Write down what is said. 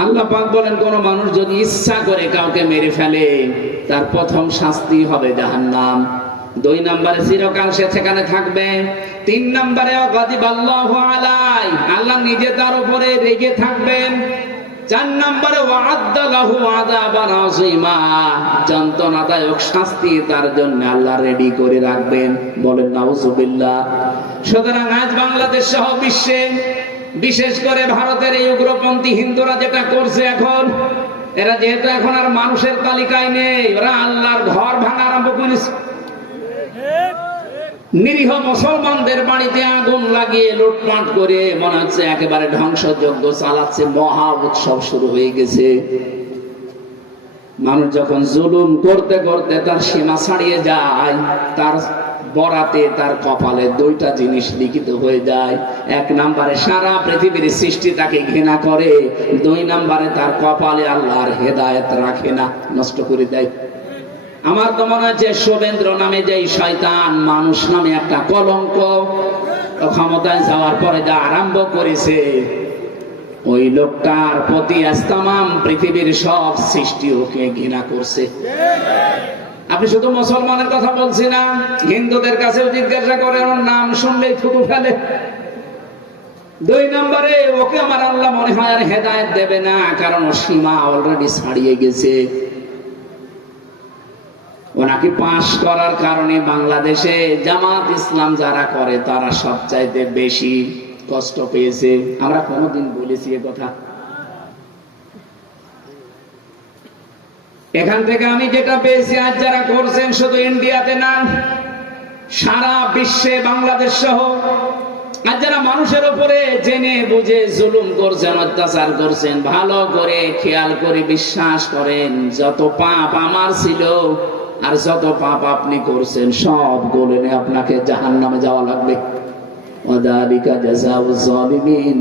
আল্লাহ পাক বলেন, কোন মানুষ যদি ইচ্ছা করে কাউকে মেরে ফেলে তার প্রথম শাস্তি হবে জাহান্নাম। 2 নম্বরে চিরকাল সে সেখানে থাকবে। 3 নম্বরে গাদিবাল্লাহু আলাই, আল্লাহ নিজে তার উপরে রেগে থাকবেন। 4 নম্বরে ওয়া'আদ্দা লাহু আযাবান আযীমা, যন্ত্রণাদায়ক শাস্তি তার জন্য আল্লাহ রেডি করে রাখবেন। বলেন নাউযুবিল্লাহ। সুতরাং আজ বাংলাদেশ সহ বিশ্বে, বিশেষ করে ভারতের এই উগ্রপন্থী হিন্দুরা যেটা করছে এখন, এরা যেহেতু এখন আর মানুষের তালিকায় নেই, ওরা আল্লাহর ঘর ভাঙা আরম্ভ করেছে। নিরীহ মুসলমানদের বাড়িতে আগুন লাগিয়ে লুটপাট করে মনে হচ্ছে একেবারে ধ্বংসযজ্ঞ চালাচ্ছে, মহা উৎসব শুরু হয়ে গেছে। মানুষ যখন জুলুম করতে করতে তার সীমা ছাড়িয়ে যায়, তার বরাতে তার কপালে 2টা জিনিস লিখিত হয়ে যায়। 1 নম্বরে সারা পৃথিবীর সৃষ্টি তাকে ঘৃণা করে, 2 নম্বরে তার কপালে আল্লাহর হেদায়েত রাখে না, নষ্ট করে দেয়। আমার তো মনে হচ্ছে শুভেন্দ্র নামে যে শয়তান, মানুষ নামে একটা কলঙ্ক, ক্ষমতায় যাওয়ার পরে যা আরম্ভ করেছে, ওই লোকটার প্রতি আজ তামাম পৃথিবীর সব সৃষ্টি ওকে ঘৃণা করছে। আপনি শুধু মুসলমানের কথা বলছি না, হিন্দুদের কাছেও জিজ্ঞাসা করে, ওর নাম শুনলেই থুতু ফেলে। 2 নম্বরে ওকে আমার আল্লাহ মনে হয় আর হেদায়েত দেবে না, কারণ ও সীমা অলরেডি ছাড়িয়ে গেছে। ওনাকে পাশ করার কারণে বাংলাদেশে জামাত ইসলাম যারা করে তারা সবচাইতে বেশি কষ্ট পেয়েছে। আমরা কোনোদিন বলেছি এ কথা? এখান থেকে আমি যেটা পেয়েছি, আজ যারা করছেন শুধু ইন্ডিয়াতে না, সারা বিশ্বে বাংলাদেশ সহ আজ যারা মানুষের উপরে জেনে বুঝে জুলুম করছেন, অত্যাচার করছেন, ভালো করে খেয়াল করে বিশ্বাস করেন, যত পাপ আমার ছিল আর যত পাপ আপনি করছেন সব গলে আপনাকে জাহান্নামে যাওয়া লাগবে। ওয়াযালিকা জাযাউয যালিমিন।